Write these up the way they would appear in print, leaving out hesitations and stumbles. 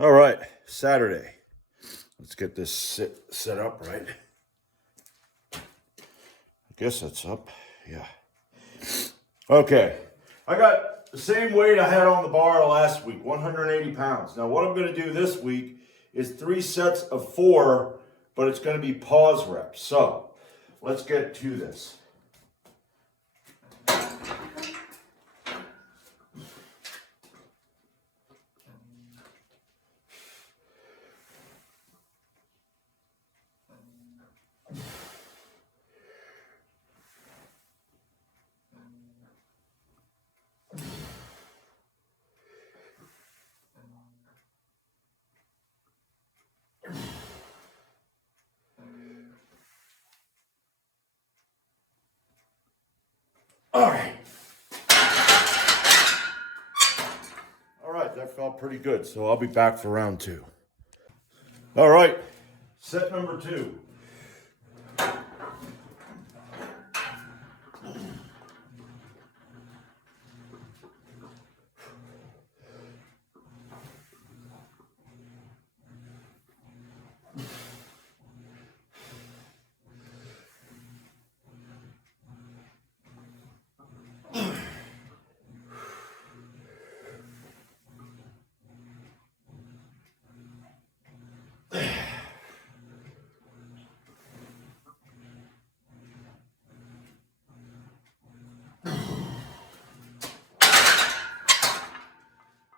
All right, Saturday. Let's get this set up right. I guess that's up. Yeah. Okay. I got the same weight I had on the bar last week, 180 pounds. Now, what I'm going to do this week is 3 sets of 4, but it's going to be pause reps. So, let's get to this. All right. All right, that felt pretty good. So I'll be back for round 2. All right, set number 2.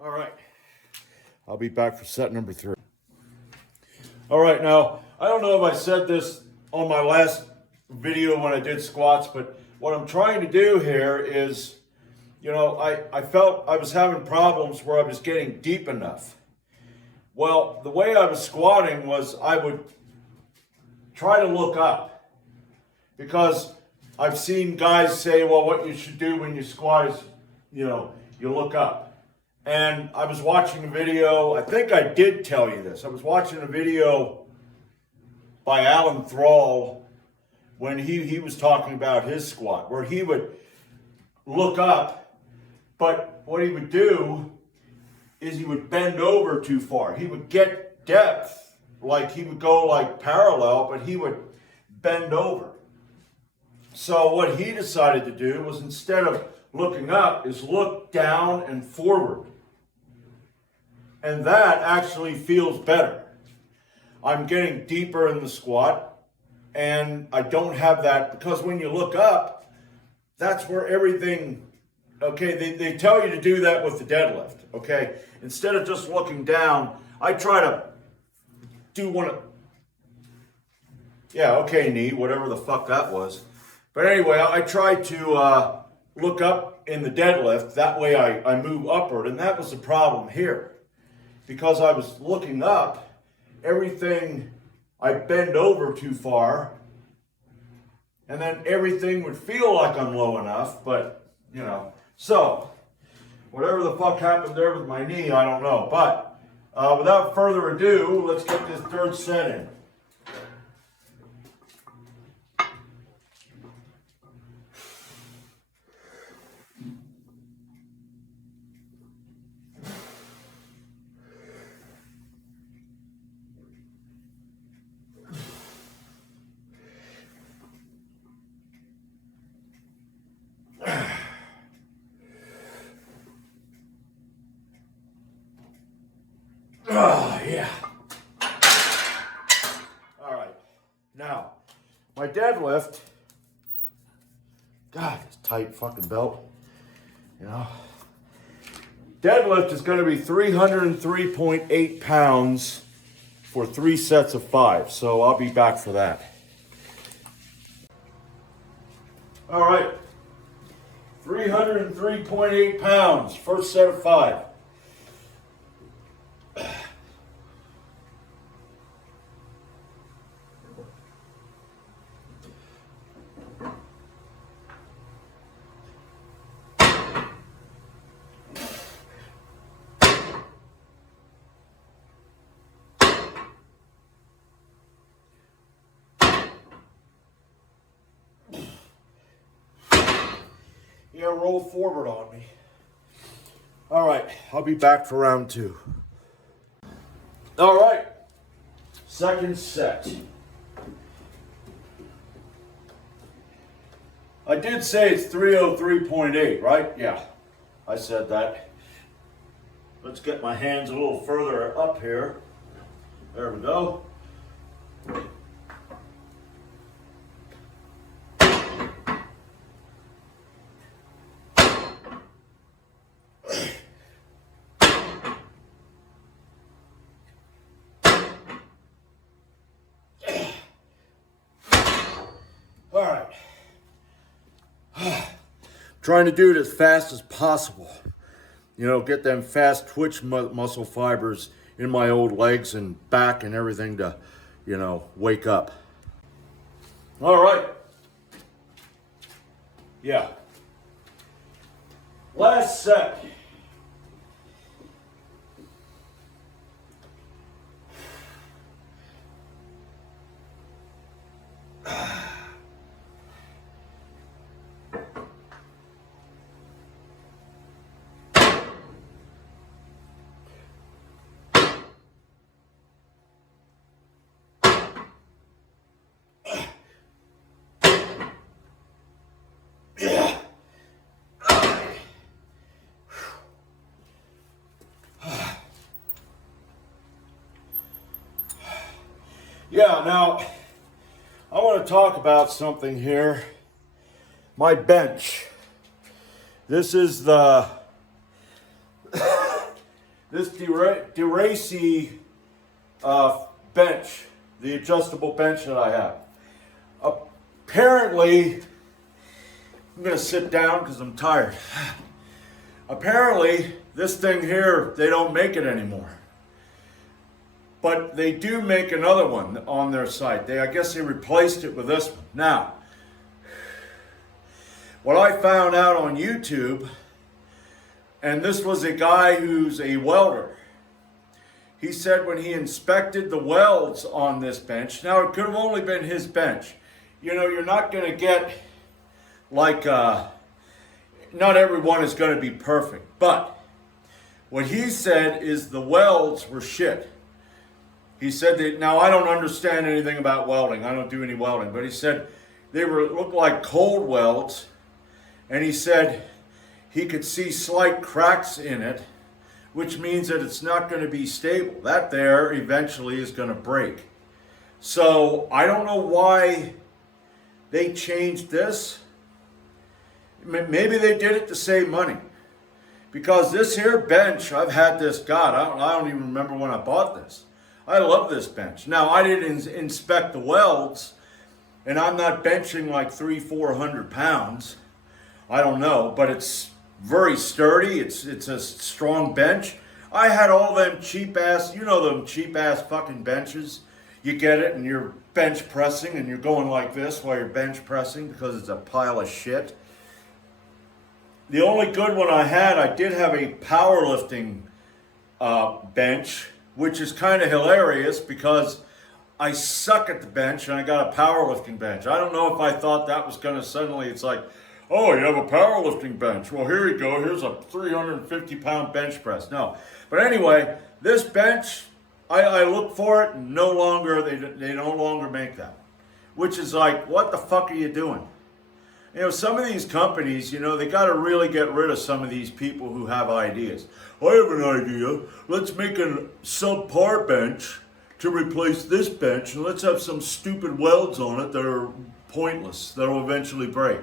All right, I'll be back for set number 3. All right, now, I don't know if I said this on my last video when I did squats, but what I'm trying to do here is, I felt I was having problems where I was getting deep enough. Well, the way I was squatting was I would try to look up, because I've seen guys say, well, what you should do when you squat is, you look up. And I was watching a video, I think I did tell you this. I was watching a video by Alan Thrall when he was talking about his squat, where he would look up, but what he would do is he would bend over too far. He would get depth, like he would go like parallel, but he would bend over. So what he decided to do was, instead of looking up, is look down and forward. And that actually feels better. I'm getting deeper in the squat, and I don't have that, because when you look up, that's where everything, okay, they tell you to do that with the deadlift, okay? Instead of just looking down, I try to do one of, yeah, okay, knee, whatever the fuck that was. But anyway, I try to look up in the deadlift, that way I move upward, and that was the problem here. Because I was looking up, everything, I bend over too far, and then everything would feel like I'm low enough, but, So, whatever the fuck happened there with my knee, I don't know. But, without further ado, let's get this 3rd set in. Oh, yeah. All right. Now, my deadlift, God, this tight fucking belt, Deadlift is going to be 303.8 pounds for 3 sets of 5. So I'll be back for that. All right. 303.8 pounds, first set of 5. Yeah, roll forward on me. All right, I'll be back for round 2. All right, second set. I did say it's 303.8, right? Yeah, I said that. Let's get my hands a little further up here. There we go. All right. Trying to do it as fast as possible. You know, get them fast twitch muscle fibers in my old legs and back and everything to, you know, wake up. All right. Yeah. Last set. Yeah, now I want to talk about something here. My bench. This is the this DeRacy bench, the adjustable bench that I have. Apparently, I'm going to sit down because I'm tired. Apparently, this thing here, they don't make it anymore. But they do make another one on their site. I guess they replaced it with this one. Now, what I found out on YouTube, and this was a guy who's a welder. He said when he inspected the welds on this bench, now it could have only been his bench. You know, you're not going to get like, not everyone is going to be perfect. But what he said is the welds were shit. He said that, now I don't understand anything about welding. I don't do any welding. But he said they looked like cold welds. And he said he could see slight cracks in it, which means that it's not going to be stable. That there eventually is going to break. So I don't know why they changed this. Maybe they did it to save money. Because this here bench, I've had this, God, I don't even remember when I bought this. I love this bench. Now, I didn't inspect the welds, and I'm not benching like 300-400 pounds. I don't know, but it's very sturdy. It's a strong bench. I had all them cheap ass, you know them cheap ass fucking benches. You get it and you're bench pressing and you're going like this while you're bench pressing because it's a pile of shit. The only good one I had, I did have a powerlifting bench, which is kind of hilarious because I suck at the bench and I got a powerlifting bench. I don't know if I thought that was going to suddenly, it's like, oh, you have a powerlifting bench. Well, here you go. Here's a 350-pound bench press. No. But anyway, this bench, I look for it and no longer, they no longer make that. Which is like, what the fuck are you doing? You know, some of these companies, you know, they got to really get rid of some of these people who have ideas. I have an idea. Let's make a subpar bench to replace this bench, and let's have some stupid welds on it that are pointless, that will eventually break.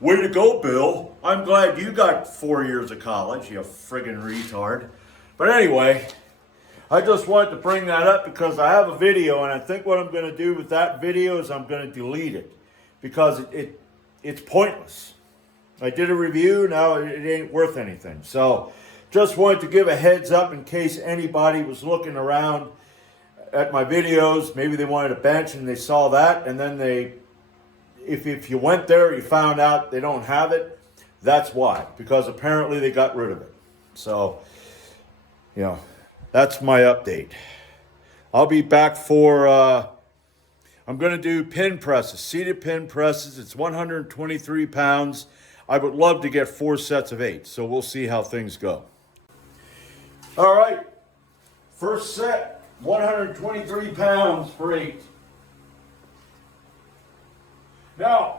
Way to go, Bill. I'm glad you got 4 years of college, you friggin' retard. But anyway, I just wanted to bring that up because I have a video, and I think what I'm going to do with that video is I'm going to delete it because it's pointless. I did a review, now it ain't worth anything. So just wanted to give a heads up in case anybody was looking around at my videos. Maybe they wanted a bench and they saw that, and then if you went there, you found out they don't have it, that's why. Because apparently they got rid of it. So, you know, that's my update. I'll be back for, I'm going to do pin presses, seated pin presses. It's 123 pounds. I would love to get 4 sets of 8. So we'll see how things go. All right, first set. 123 pounds for 8. Now,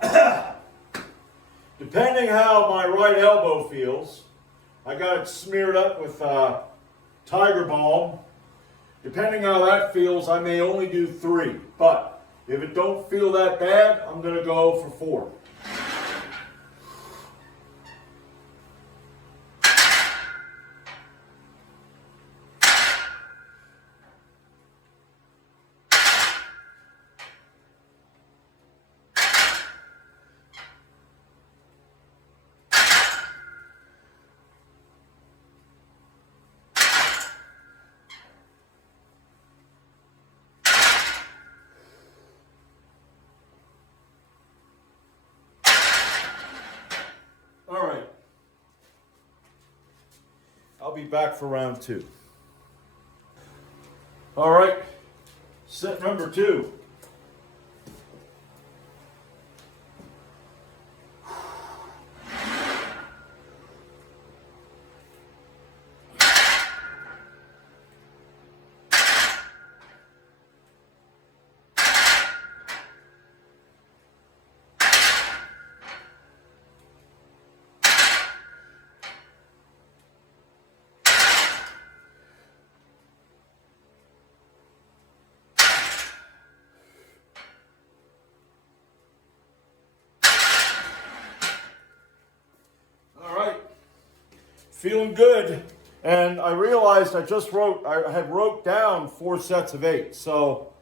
depending how my right elbow feels, I got it smeared up with Tiger Balm. Depending how that feels, I may only do 3. But if it don't feel that bad, I'm going to go for 4. All right. I'll be back for round 2. All right. Set number 2. Feeling good, and I realized I had wrote down 4 sets of 8, so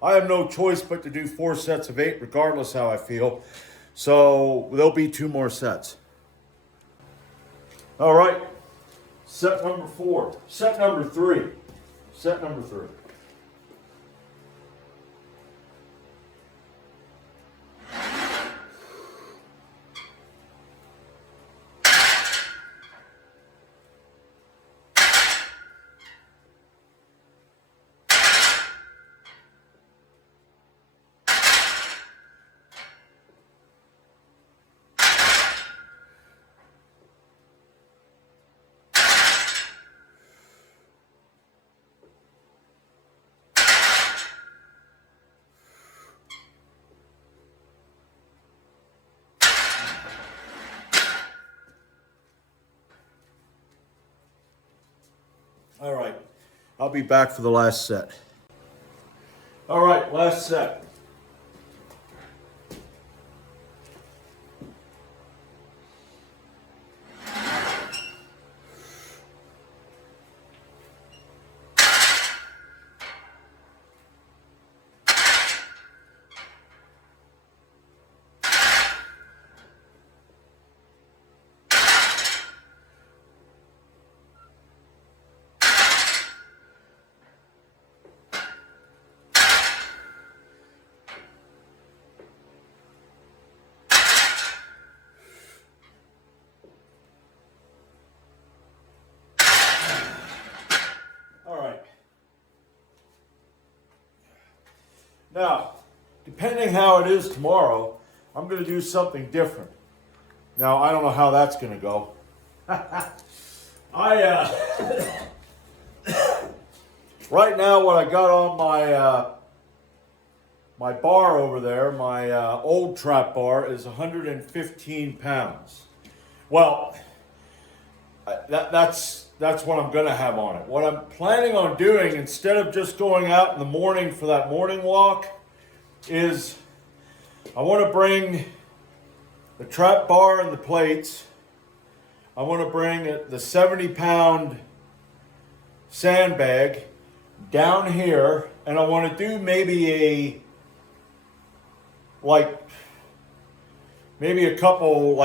I have no choice but to do 4 sets of 8 regardless how I feel. So there'll be 2 more sets. All right, set number 4, set number 3, set number 3. All right, I'll be back for the last set. All right, last set. Now, depending how it is tomorrow, I'm going to do something different. Now, I don't know how that's going to go. Right now, what I got on my bar over there, my old trap bar, is 115 pounds. Well, that's what I'm going to have on it. What I'm planning on doing, instead of just going out in the morning for that morning walk, is I want to bring the trap bar and the plates. I want to bring the 70-pound sandbag down here, and I want to do maybe a couple,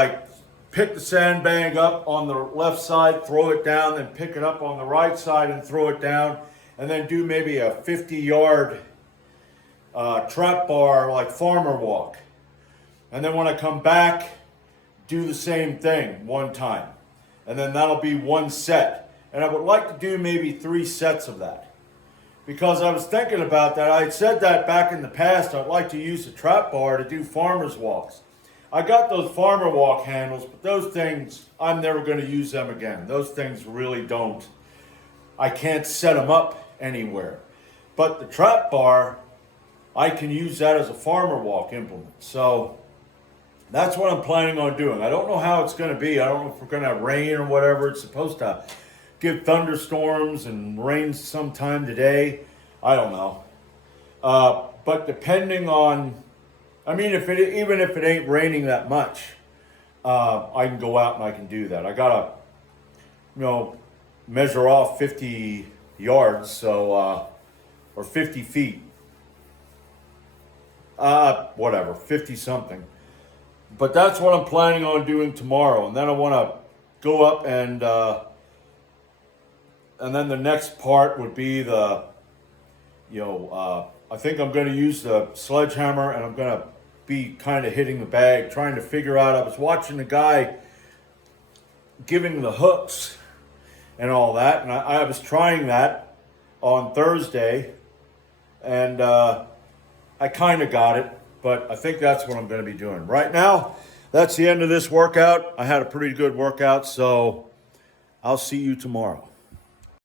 pick the sandbag up on the left side, throw it down, then pick it up on the right side and throw it down, and then do maybe a 50-yard trap bar, farmer walk. And then when I come back, do the same thing one time. And then that'll be 1 set. And I would like to do maybe 3 sets of that. Because I was thinking about that. I had said that back in the past, I'd like to use the trap bar to do farmer's walks. I got those farmer walk handles, but those things, I'm never going to use them again. Those things really don't. I can't set them up anywhere. But the trap bar, I can use that as a farmer walk implement. So that's what I'm planning on doing. I don't know how it's going to be. I don't know if we're going to have rain or whatever. It's supposed to give thunderstorms and rain sometime today. I don't know. But depending on, I mean, even if it ain't raining that much, I can go out and I can do that. I gotta, measure off 50 yards, so or 50 feet. Whatever, 50 something. But that's what I'm planning on doing tomorrow, and then I want to go up and then the next part would be the, I think I'm going to use the sledgehammer, and I'm going to be kind of hitting the bag, trying to figure out. I was watching the guy giving the hooks and all that, and I was trying that on Thursday, and I kind of got it, but I think that's what I'm going to be doing. Right now, that's the end of this workout. I had a pretty good workout, so I'll see you tomorrow.